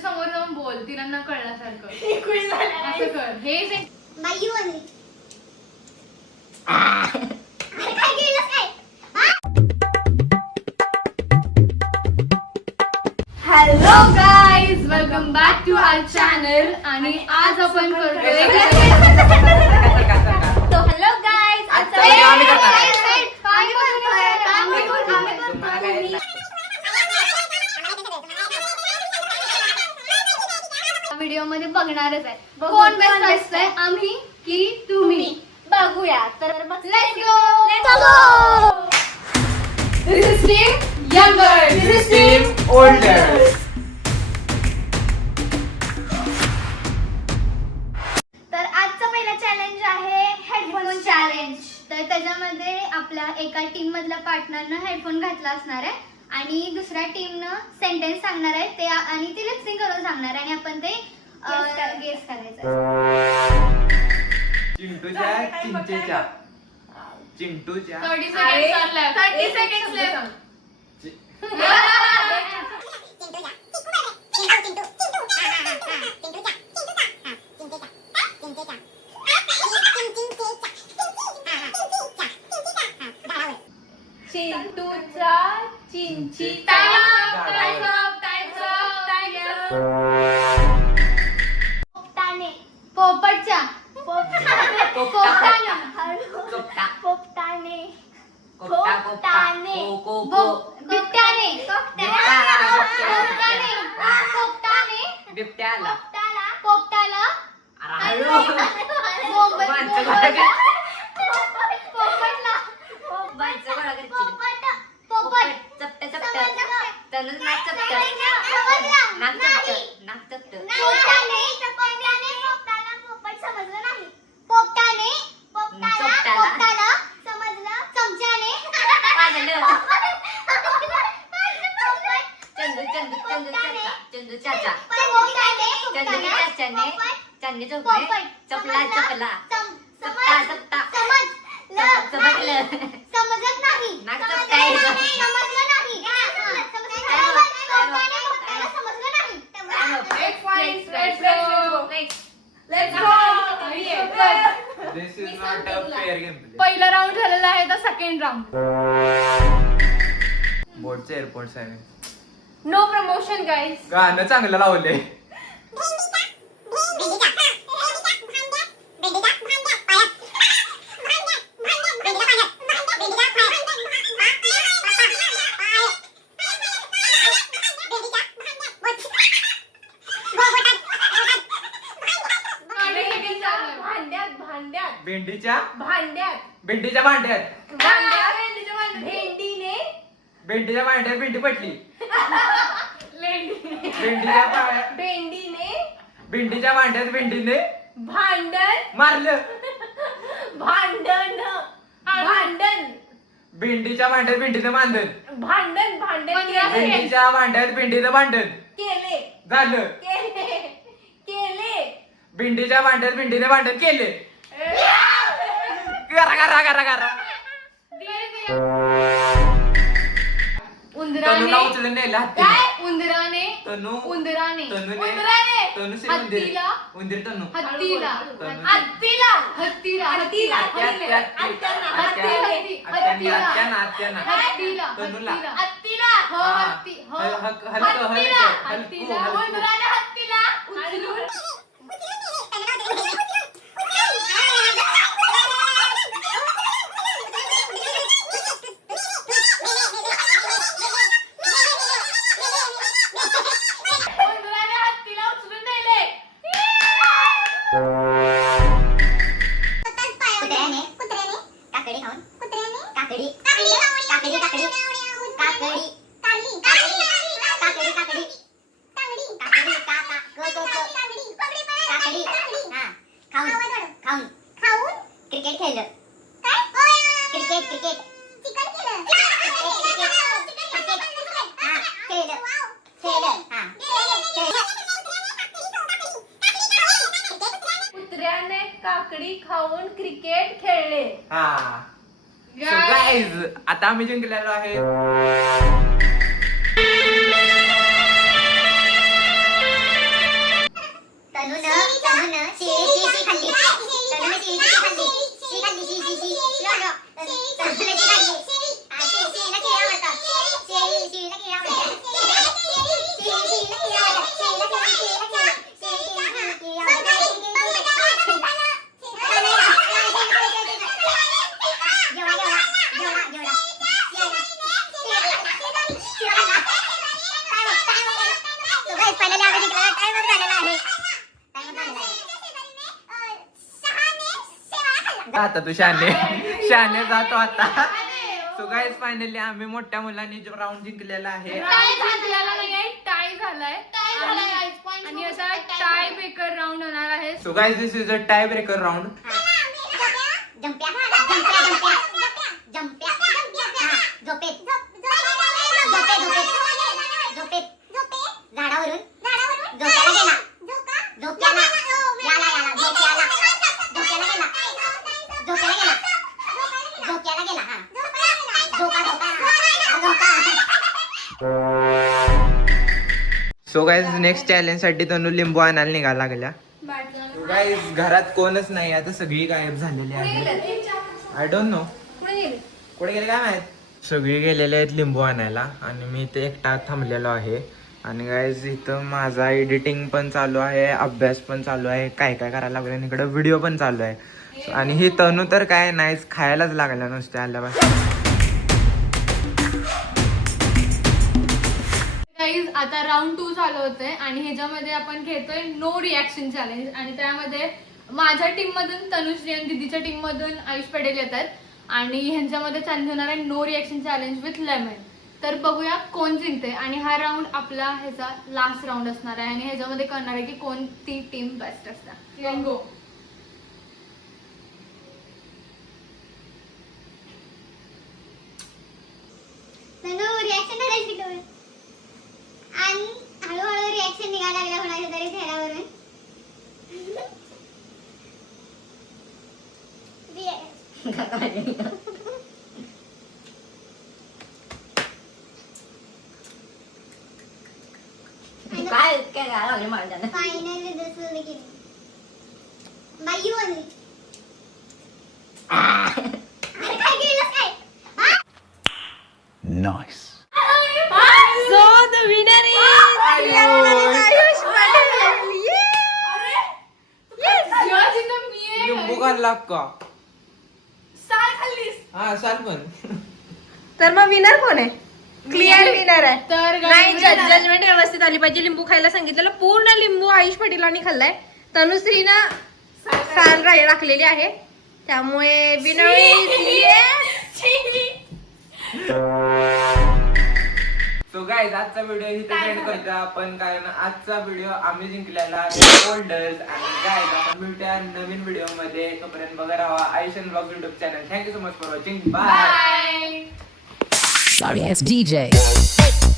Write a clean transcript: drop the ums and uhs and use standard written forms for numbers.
समोर जाऊन बोल, तिला न कळल्यासारखं असं कर. Hey hello guys, welcome back to our channel. आणि आज आपण करतोय हॅलो गाईज, व्हिडिओ मध्ये बघणारच आहे. कोण बेस्ट असतंय, आम्ही की तुम्ही? बघूया. तर let's go. This is team younger, This is team older. तर आजचा पहिला चॅलेंज आहे हेडफोन चॅलेंज. तर त्याच्यामध्ये आपल्या एका टीम मधल्या पार्टनरनं हेडफोन घातला असणार आहे आणि दुसऱ्या टीमनं सेंटेन्स सांगणार आहे ते आणि ती लिपसिंग करून सांगणार आहे आणि आपण ते गेस करायचं. चिंटूच्या चिंचेच्या चिंटूच्या 30 seconds left. चिंटूचा चिंचीचा पोपटाने पोपटच्या पोपटाने पोपटाने बिबट्याने बिबट्याला पोपटाला This is not a fair game. पहिला राऊंड झालेला आहे तर सेकंड राऊंड. बोर्डचे एअरपोर्ट्स आहे. No promotion guys. गाणं चांगलं लावलंय. भेंडीच्या भेंडीच्या भांड्यात भेंडीच्या भांड्यात भेंडी पडली. भेंडीच्या भांड्यात भेंडीने मारलं. भेंडीच्या भांड्यात भेंडीने मांडण. भेंडीच्या भांड्यात भेंडीनं भांडण झालं. भेंडीच्या भांड्यात भेंडीने भांडण केले. करा करा करा करा. उंदराने उचलून नेलं हत्ती. उंदराने तनू उंदराने हत्तीला उंदीर तनू हत्तीला तनूला क्रिकेट खेळलं. क्रिकेट क्रिकेट कुत्र्याने काकडी खाऊन क्रिकेट खेळले. हा. So guys, आता आम्ही जिंकलेलो आहे. आता तू शाने जातो आता. सो गाईज फायनली आम्ही मोठ्या मुलांनी जो राऊंड जिंकलेला आहे. टाय झालाय आणि असा टाय ब्रेकर राऊंड होणार आहे. So guys this is a tie breaker round. So guys next challenge साठी तनु लिंबू आणायला निघायला लागल्या. गाईज घरात कोणच नाही, आता सगळी गायब झालेली आहे. आय डोंट नो कुठे गेले काय माहित. सगळी गेलेले आहेत लिंबू आणायला आणि मी इथे एकटा थांबलेलो आहे. आणि गाईज इथं माझा एडिटिंग पण चालू आहे, अभ्यास पण चालू आहे, काय काय करायला लागलं आणि इकडं व्हिडिओ पण चालू आहे. आणि ही तनु तर काय नाहीच, खायलाच लागल्या नुसते आल्यापासून. गाईज आता राऊंड 2 चालू होतंय आणि ह्याच्यामध्ये आपण घेतोय नो रिॲक्शन चॅलेंज. आणि त्यामध्ये माझ्या टीम मधून तनुश्री आणि दीदीच्या टीम मधून आयुष पटेल येतात आणि ह्यांच्यामध्ये चॅलेंज होणार आहे no reaction challenge with lemon. तर बघूया कोण जिंकते. आणि हा राऊंड आपला ह्याचा लास्ट राऊंड असणार आहे आणि ह्याच्यामध्ये कळणार आहे की कोणती टीम बेस्ट असते. गो. रिॲक्शन करायची आणि हळूहळू रिॲक्शन निघायला लागल्या कोणाच्या तरी चेहऱ्यावरून. काय लागले माझ्या. Finally this will begin by you only. काय केलं काय? Nice. So the winner is Ayush Patel. लिंबू खाल्ला का? साल खाल्लीस हा साल पण. तर मग विनर कोण आहे? क्लिअर विनर आहे. तर नाही जजमेंट व्यवस्थित आली पाहिजे. लिंबू खायला सांगितलेलं पूर्ण लिंबू आयुष पाटीलांनी खाल्लाय. तनुश्रीनं साल राखलेली आहे त्यामुळे विनर सो गाईज आजचा व्हिडिओ इथे एंड करतो आपण, कारण आजचा व्हिडिओ आम्ही जिंकलेला आहे होल्डर्स. आणि गाईज आपण भेटूया नवीन व्हिडिओ मध्ये. तोपर्यंत बघा राहा आयुष्य blog YouTube channel. Thank you so much for watching. Bye. Bye. Sorry, it's DJ.